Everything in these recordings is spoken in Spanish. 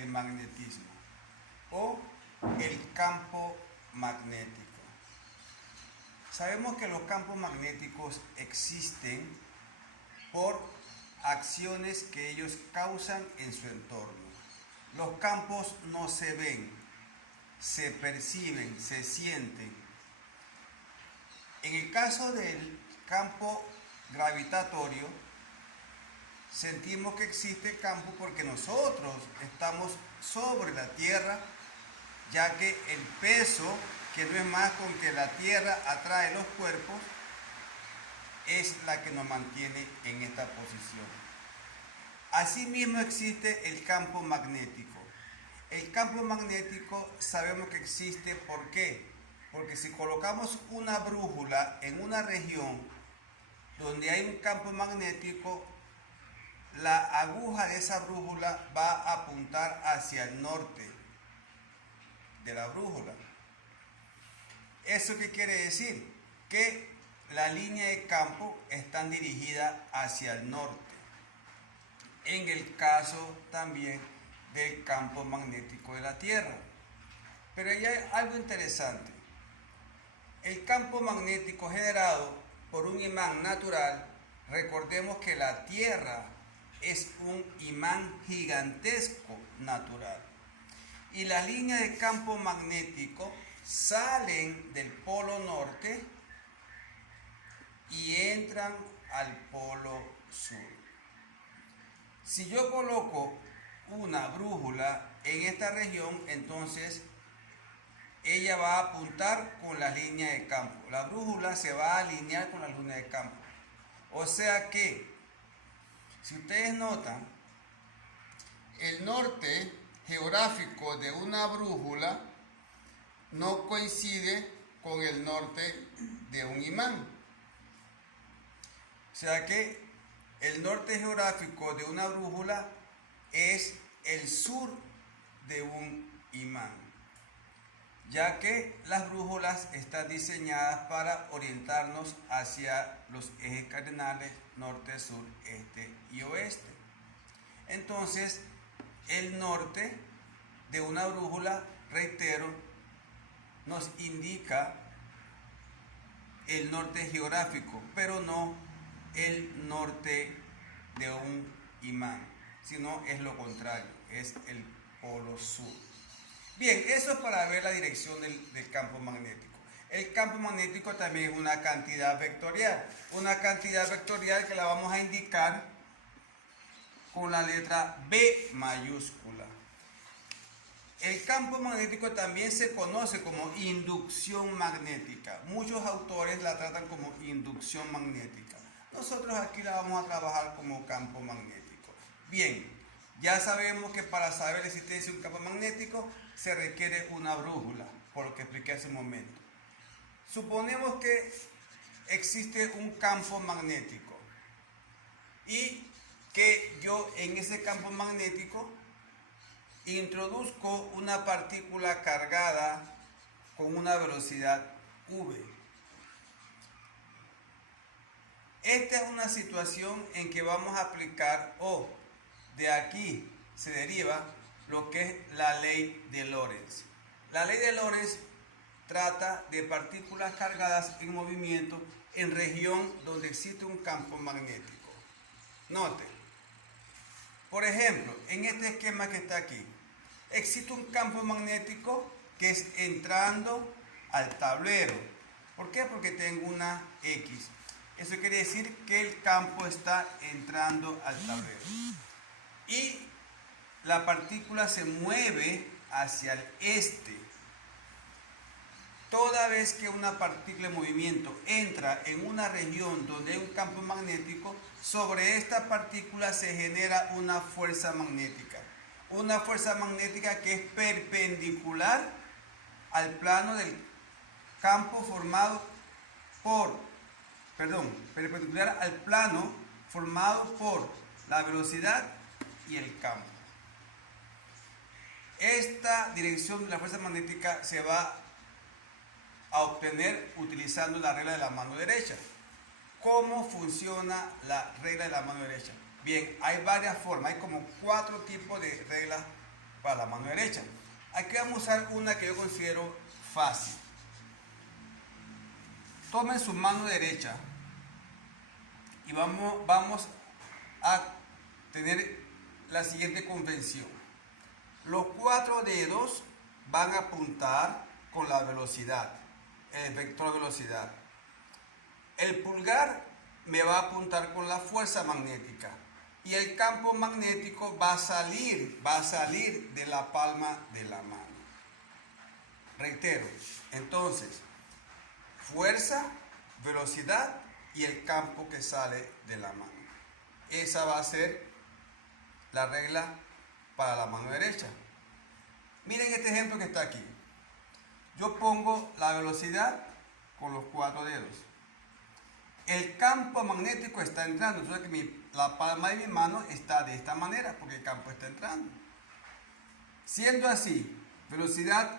el magnetismo o el campo magnético. Sabemos que los campos magnéticos existen por acciones que ellos causan en su entorno. Los campos no se ven, se perciben, se sienten. En el caso del campo gravitatorio, sentimos que existe campo porque nosotros estamos sobre la Tierra, ya que el peso, que no es más con que la Tierra atrae los cuerpos, es la que nos mantiene en esta posición. Asimismo existe el campo magnético. El campo magnético sabemos que existe, ¿por qué? Porque si colocamos una brújula en una región donde hay un campo magnético, la aguja de esa brújula va a apuntar hacia el norte de la brújula. ¿Eso qué quiere decir? Que la línea de campo está dirigida hacia el norte. En el caso también del campo magnético de la Tierra. Pero ahí hay algo interesante. El campo magnético generado por un imán natural, recordemos que la Tierra es un imán gigantesco natural. Y las líneas de campo magnético salen del polo norte y entran al polo sur. Si yo coloco una brújula en esta región, entonces ella va a apuntar con las líneas de campo. La brújula se va a alinear con las líneas de campo. O sea que, si ustedes notan, el norte geográfico de una brújula no coincide con el norte de un imán. O sea que el norte geográfico de una brújula es el sur de un imán, ya que las brújulas están diseñadas para orientarnos hacia los ejes cardinales norte, sur, este y oeste. Entonces, el norte de una brújula, reitero, nos indica el norte geográfico, pero no el norte de un imán, sino es lo contrario, es el polo sur. Bien, eso es para ver la dirección del campo magnético. El campo magnético también es una cantidad vectorial que la vamos a indicar con la letra B mayúscula. El campo magnético también se conoce como inducción magnética. Muchos autores la tratan como inducción magnética. Nosotros aquí la vamos a trabajar como campo magnético. Bien, ya sabemos que para saber la existencia de un campo magnético se requiere una brújula, por lo que expliqué hace un momento. Suponemos que existe un campo magnético y que yo en ese campo magnético introduzco una partícula cargada con una velocidad v. Esta es una situación en que vamos a aplicar, de aquí se deriva lo que es la ley de Lorentz. La ley de Lorentz trata de partículas cargadas en movimiento en región donde existe un campo magnético. Note, por ejemplo, en este esquema que está aquí, existe un campo magnético que es entrando al tablero. ¿Por qué? Porque tengo una X. Eso quiere decir que el campo está entrando al tablero. Y la partícula se mueve hacia el este. Toda vez que una partícula en movimiento entra en una región donde hay un campo magnético, sobre esta partícula se genera una fuerza magnética. Una fuerza magnética que es perpendicular al plano del campo perpendicular al plano formado por la velocidad y el campo. Esta dirección de la fuerza magnética se va a obtener utilizando la regla de la mano derecha. ¿Cómo funciona la regla de la mano derecha? Bien, hay varias formas, hay como 4 tipos de reglas para la mano derecha. Aquí vamos a usar una que yo considero fácil. Tomen su mano derecha y vamos a tener la siguiente convención. Los 4 dedos van a apuntar con la velocidad, el vector velocidad. El pulgar me va a apuntar con la fuerza magnética y el campo magnético va a salir de la palma de la mano. Reitero, entonces, fuerza, velocidad y el campo que sale de la mano. Esa va a ser la regla para la mano derecha. Miren este ejemplo que está aquí. Yo pongo la velocidad con los 4 dedos. El campo magnético está entrando. Entonces la palma de mi mano está de esta manera porque el campo está entrando. Siendo así, velocidad,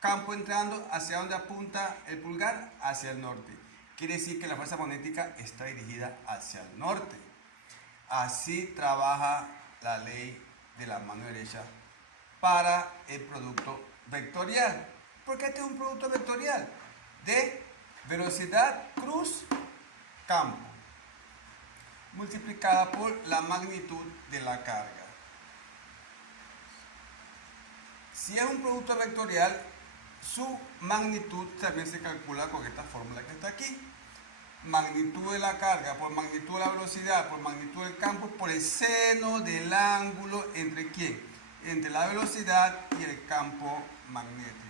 campo entrando, ¿hacia dónde apunta el pulgar? Hacia el norte. Quiere decir que la fuerza magnética está dirigida hacia el norte. Así trabaja la ley de la mano derecha para el producto vectorial. Porque este es un producto vectorial de velocidad cruz campo multiplicada por la magnitud de la carga. Si es un producto vectorial, su magnitud también se calcula con esta fórmula que está aquí. Magnitud de la carga por magnitud de la velocidad por magnitud del campo por el seno del ángulo entre ¿quién? Entre la velocidad y el campo magnético.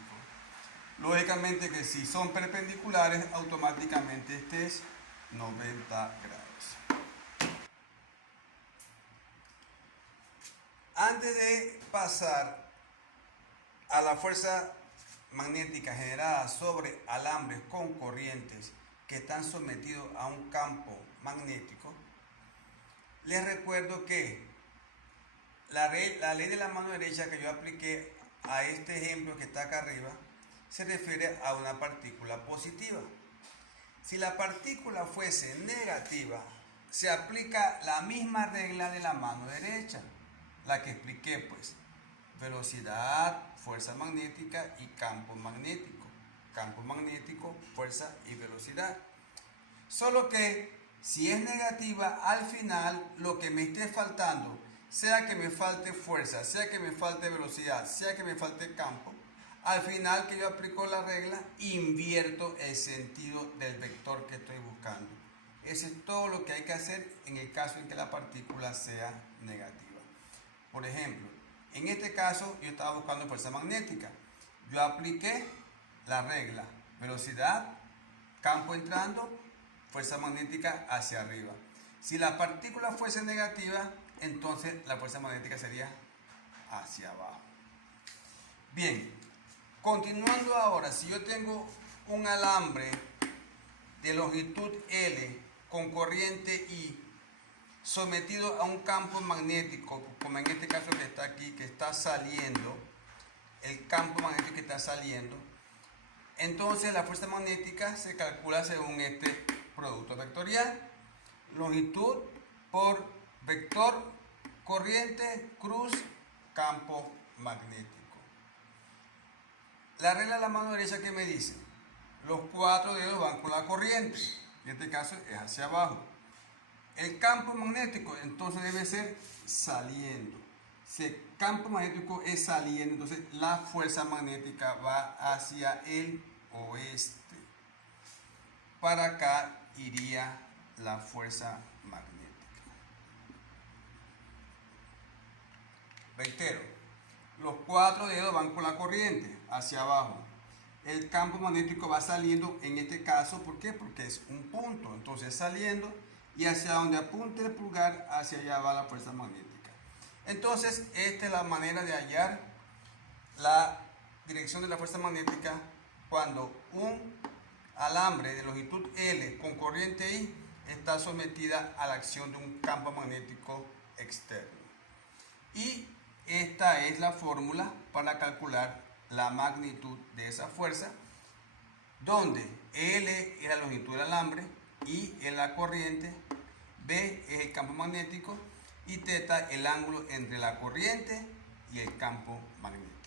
Lógicamente que si son perpendiculares, automáticamente este es 90 grados. Antes de pasar a la fuerza magnética generada sobre alambres con corrientes que están sometidos a un campo magnético, les recuerdo que la ley de la mano derecha que yo apliqué a este ejemplo que está acá arriba se refiere a una partícula positiva. Si la partícula fuese negativa, se aplica la misma regla de la mano derecha, la que expliqué pues, velocidad, fuerza magnética y campo magnético. Campo magnético, fuerza y velocidad. Solo que si es negativa, al final lo que me esté faltando, sea que me falte fuerza, sea que me falte velocidad, sea que me falte campo, al final que yo aplico la regla, invierto el sentido del vector que estoy buscando. Eso es todo lo que hay que hacer en el caso en que la partícula sea negativa. Por ejemplo, en este caso yo estaba buscando fuerza magnética. Yo apliqué la regla, velocidad, campo entrando, fuerza magnética hacia arriba. Si la partícula fuese negativa, entonces la fuerza magnética sería hacia abajo. Bien, continuando ahora, si yo tengo un alambre de longitud L con corriente I sometido a un campo magnético, como en este caso que está aquí, que está saliendo, el campo magnético que está saliendo, entonces la fuerza magnética se calcula según este producto vectorial. Longitud por vector, corriente, cruz, campo magnético. La regla de la mano derecha que me dice, los 4 dedos van con la corriente, en este caso es hacia abajo. El campo magnético entonces debe ser saliendo. Si el campo magnético es saliendo, entonces la fuerza magnética va hacia el oeste. Para acá iría la fuerza magnética. Reitero, los 4 dedos van con la corriente hacia abajo. El campo magnético va saliendo en este caso, ¿por qué? Porque es un punto, entonces saliendo y hacia donde apunte el pulgar, hacia allá va la fuerza magnética. Entonces, esta es la manera de hallar la dirección de la fuerza magnética cuando un alambre de longitud L con corriente I está sometida a la acción de un campo magnético externo. Y esta es la fórmula para calcular la magnitud de esa fuerza, donde L es la longitud del alambre, I es la corriente, B es el campo magnético y θ el ángulo entre la corriente y el campo magnético.